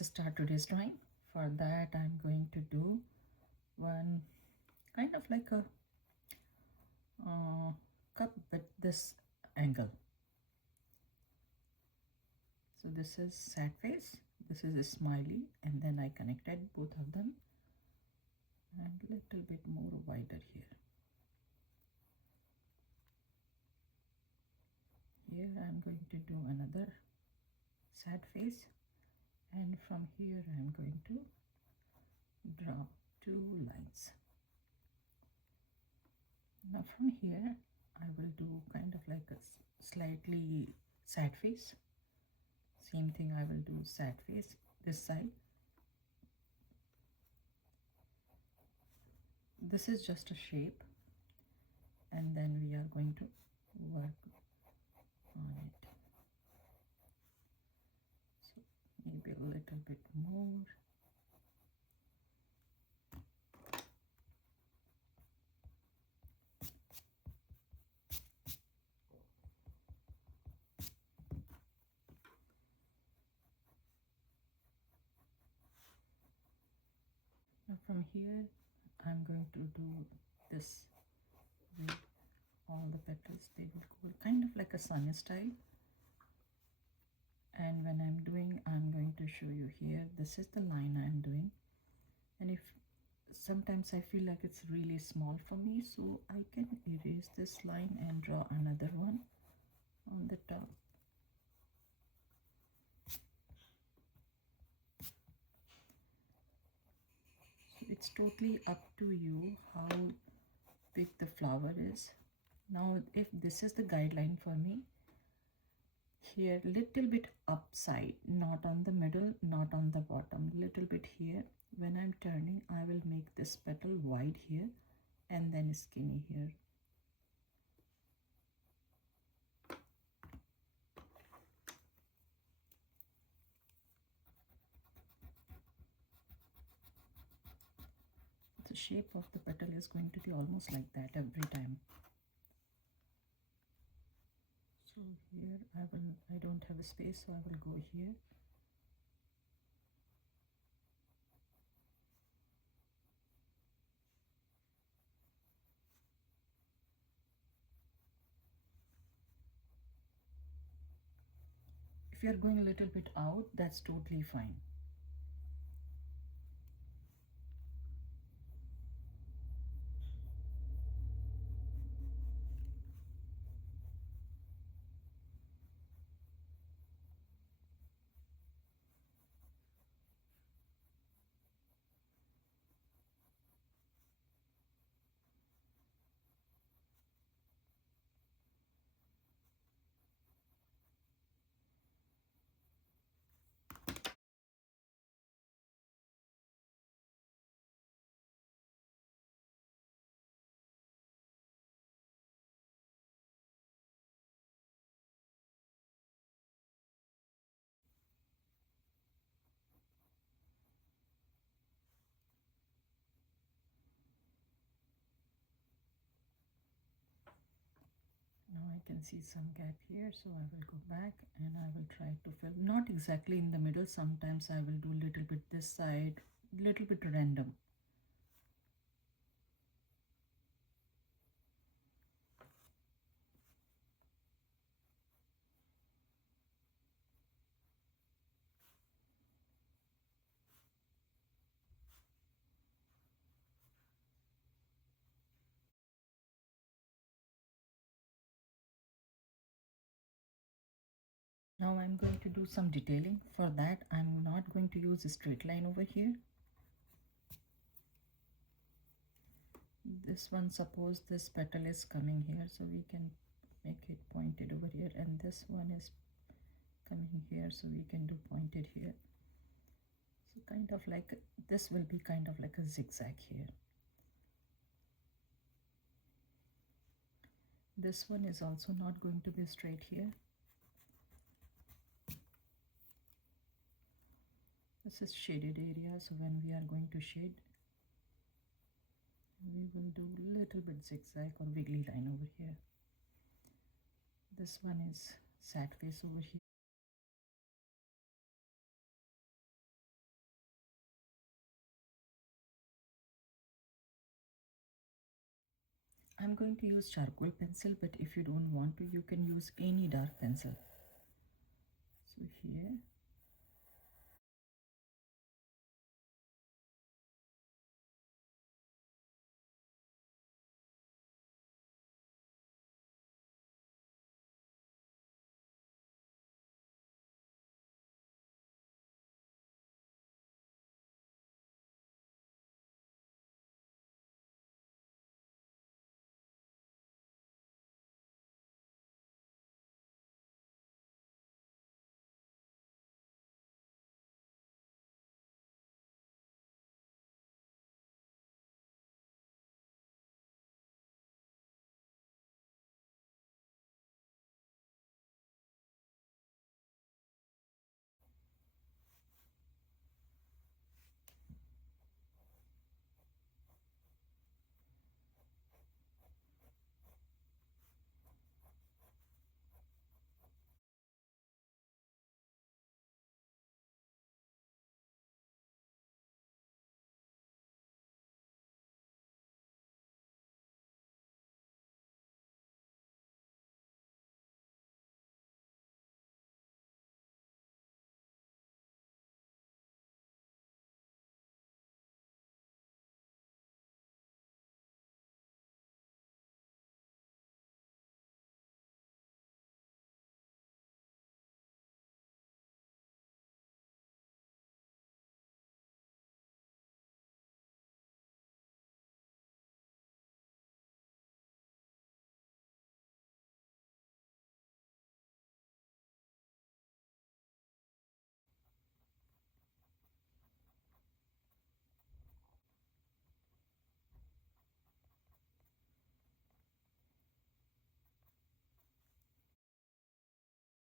let's start today's drawing. For that, I'm going to do one kind of like a cup with this angle. So this is sad face, this is a smiley, and then I connected both of them and a little bit more wider here. Here I'm going to do another sad face, and from here I'm going to draw two lines. Now from here I will do kind of like a slightly sad face. Same thing, I will do sad face this side. This is just a shape, and then we are going to work on it. So maybe a little bit more. Now from here I'm going to do this with all the petals. They will go kind of like a sun style, and when I'm doing, I'm going to show you here. This is the line I'm doing, and if sometimes I feel like it's really small for me, so I can erase this line and draw another one on the top. So it's totally up to you how big the flower is. Now if this is the guideline for me, here little bit upside, not on the middle, not on the bottom, little bit here. When I'm turning, I will make this petal wide here and then skinny here. The shape of the petal is going to be almost like that every time. So here I don't have a space, so I will go here. If you are going a little bit out, that's totally fine. Now I can see some gap here, so I will go back and I will try to fill, not exactly in the middle. Sometimes I will do a little bit this side, little bit random. Now I'm going to do some detailing. For that, I'm not going to use a straight line over here. This one, suppose this petal is coming here, so we can make it pointed over here, and this one is coming here, so we can do pointed here. So kind of like, this will be kind of like a zigzag here. This one is also not going to be straight here. This is shaded area, so when we are going to shade, we will do a little bit zigzag or wiggly line over here. This one is sad face over here. I'm going to use charcoal pencil, but if you don't want to, you can use any dark pencil. So here